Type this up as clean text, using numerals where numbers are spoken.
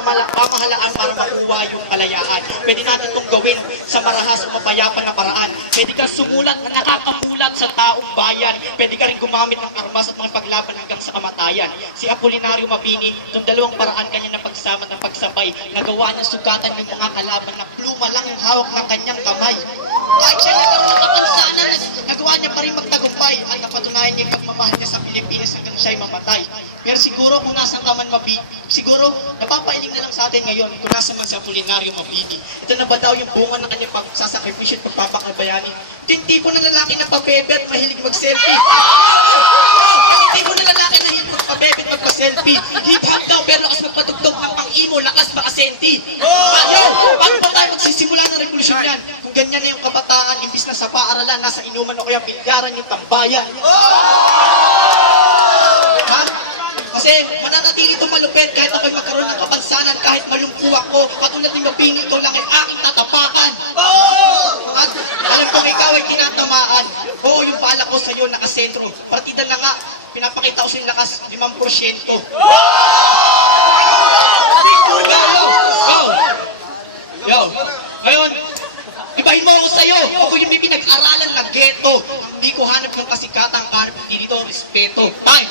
pamahalaan para makuha yung kalayaan. Pwede natin itong gawin sa marahas o mapayapa na paraan. Pwede kang sumulat na nakakamulat sa taong bayan. Pwede ka rin gumamit ng armas at mga paglaban hanggang sa kamatayan. Si Apolinario Mabini, itong dalawang paraan kanya ng pagsama at pagsabay, nagawa niya sugatan ng mga kalaban na pluma lang yung hawak ng kanyang kamay. Kahit siya nagkaroon ng kapansanan, nagawa niya pa rin magtagumpay at napatunayan niya yung pagmamahal niya sa Pilipinas hanggang siya'y mamatay. Pero siguro kung nasa ka man siguro napapailing na lang sa atin ngayon kung nasa man si Apolinario Mabini. Ito na ba daw yung bunga ng kanyang pagsasakripisyo at pagpapakabayani? Ito yung tipo ng lalaki na pabebe at mahilig mag-selfie. Yung tipo ng lalaki na hilig magpabebe at magpa-selfie. Hip-hop daw pero lakas magpatugtog ng pang-imo, lakas makasenti. Paano ba tayo magsisimula ng revolusyon yan? Kung ganyan na yung kabataan, imbis na sa paaralan, nasa inuman o kaya bilyaran yung tambayan. Kasi mananatili itong malupit kahit ako'y magkaroon ng kapansanan, kahit malumpu ako, katulad ni Mabini, ikaw lang ay aking tatapakan. At alam kong ikaw ay tinatamaan. Oo, yung pala ko sa'yo nakasentro. Partida na nga, pinapakita ko sa lakas 5%. Yo! Ngayon, ibahin mo ako sa'yo. Ako yung may pinag-aralan na ghetto. Hindi ko hanap ng kasikatan, hanap hindi dito respeto. Tay!